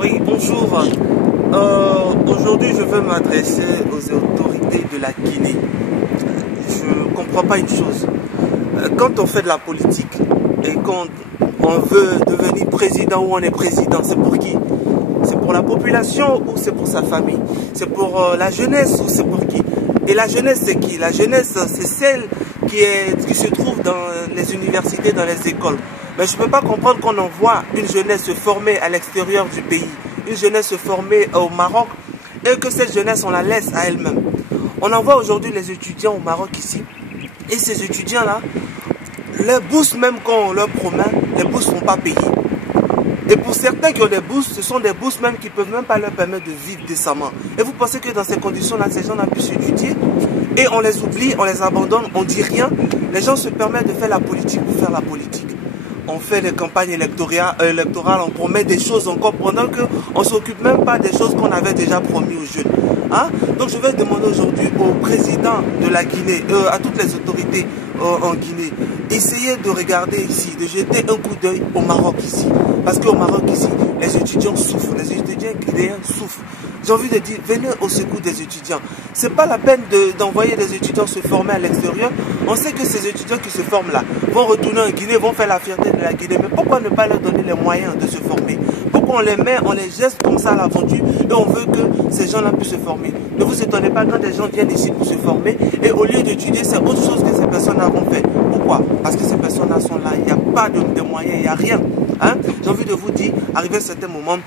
Oui, bonjour. Aujourd'hui, je veux m'adresser aux autorités de la Guinée. Je ne comprends pas une chose. Quand on fait de la politique et quand on veut devenir président ou on est président, c'est pour qui? C'est pour la population ou c'est pour sa famille? C'est pour la jeunesse ou c'est pour qui? Et la jeunesse, c'est qui? La jeunesse, c'est celle qui se trouve dans les universités, dans les écoles. Mais je ne peux pas comprendre qu'on envoie une jeunesse se former à l'extérieur du pays, une jeunesse se former au Maroc, et que cette jeunesse, on la laisse à elle-même. On envoie aujourd'hui les étudiants au Maroc ici, et ces étudiants-là, les bourses même qu'on leur promet, les bourses ne sont pas payées. Et pour certains qui ont des bourses, ce sont des bourses même qui ne peuvent même pas leur permettre de vivre décemment. Et vous pensez que dans ces conditions-là, ces gens-là puissent étudier et on les oublie, on les abandonne, on ne dit rien. Les gens se permettent de faire la politique pour faire la politique. On fait des campagnes électorales, on promet des choses encore pendant qu'on ne s'occupe même pas des choses qu'on avait déjà promis aux jeunes. Hein? Donc je vais demander aujourd'hui au président de la Guinée, à toutes les autorités en Guinée, essayez de regarder ici, de jeter un coup d'œil au Maroc ici. Parce qu'au Maroc ici, les étudiants souffrent, les étudiants guinéens souffrent. J'ai envie de dire, venez au secours des étudiants. Ce n'est pas la peine d'envoyer des étudiants se former à l'extérieur. On sait que ces étudiants qui se forment là vont retourner en Guinée, vont faire la fierté de la Guinée. Mais pourquoi ne pas leur donner les moyens de se former? Pourquoi on les met, on les geste comme ça à l'aventure et on veut que ces gens-là puissent se former? Ne vous étonnez pas quand des gens viennent ici pour se former et au lieu d'étudier, c'est autre chose que ces personnes-là vont faire. Pourquoi? Parce que ces personnes-là sont là, il n'y a pas de moyens, il n'y a rien. Hein? J'ai envie de vous dire, arrivé à un certain moment,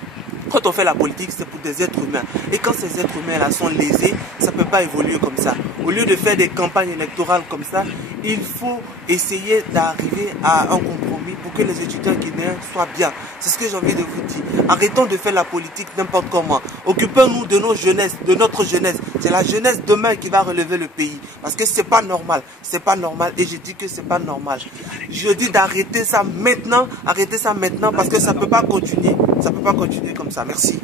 quand on fait la politique, c'est pour des êtres humains. Et quand ces êtres humains-là sont lésés, ça ne peut pas évoluer comme ça. Au lieu de faire des campagnes électorales comme ça, il faut essayer d'arriver à un compromis pour que les étudiants guinéens soient bien. C'est ce que j'ai envie de vous dire. Arrêtons de faire la politique n'importe comment. Occupons-nous de nos jeunesses, de notre jeunesse. C'est la jeunesse demain qui va relever le pays. Parce que c'est pas normal. C'est pas normal. Et je dis que c'est pas normal. Je dis d'arrêter ça maintenant. Arrêtez ça maintenant parce que ça ne peut pas continuer. Ça ne peut pas continuer comme ça. Merci.